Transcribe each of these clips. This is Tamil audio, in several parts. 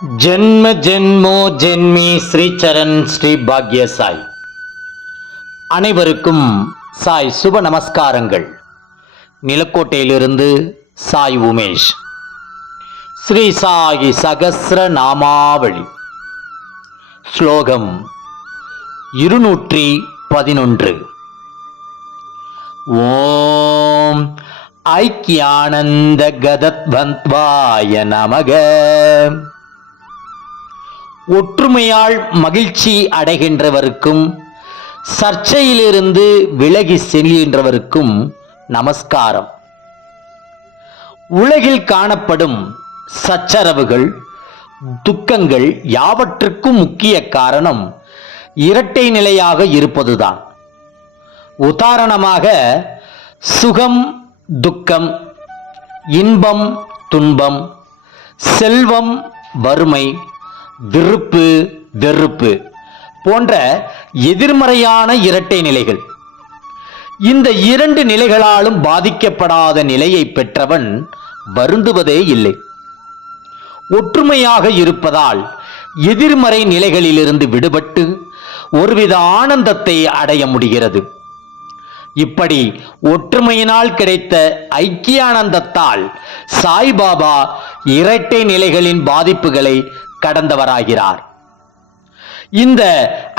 ஜென்ம ஜென்மோ ஜென்மி ஸ்ரீச்சரண் ஸ்ரீ பாக்ய சாய். அனைவருக்கும் சாய் சுப நமஸ்காரங்கள். நிலக்கோட்டையிலிருந்து சாய் உமேஷ். ஸ்ரீ சாயி சகசிர நாமாவளி. ஸ்லோகம் இருநூற்றி பதினொன்று. ஓம் ஐக்கியானந்த கதத்வந்த்வாய நமக. ஒற்றுமையால் மகிழ்ச்சி அடைகின்றவருக்கும் சர்ச்சையிலிருந்து விலகி செல்கின்றவருக்கும் நமஸ்காரம். உலகில் காணப்படும் சச்சரவுகள் துக்கங்கள் யாவற்றுக்கும் முக்கிய காரணம் இரட்டை நிலையாக இருப்பதுதான். உதாரணமாக சுகம் துக்கம் இன்பம் துன்பம் செல்வம் வறுமை விருப்பு வெறுப்பு போன்ற எதிர்மறையான இரட்டை நிலைகள். இந்த இரண்டு நிலைகளாலும் பாதிக்கப்படாத நிலையை பெற்றவன் வருந்துவதே இல்லை. ஒற்றுமையாக இருப்பதால் எதிர்மறை நிலைகளிலிருந்து விடுபட்டு ஒருவித ஆனந்தத்தை அடைய முடிகிறது. இப்படி ஒற்றுமையினால் கிடைத்த ஐக்கியானந்தத்தால் சாய்பாபா இரட்டை நிலைகளின் பாதிப்புகளை கடந்தவராகிறார். இந்த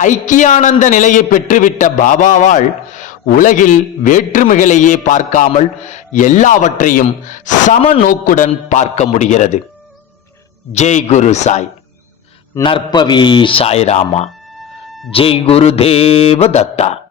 ஐக்கியானந்த நிலையை பெற்றுவிட்ட பாபாவால் உலகில் வேற்றுமைகளையே பார்க்காமல் எல்லாவற்றையும் சம நோக்குடன் பார்க்க முடிகிறது. ஜெய் குரு சாய். நற்பவி சாய்ராமா. ஜெய் குரு தேவ தத்தா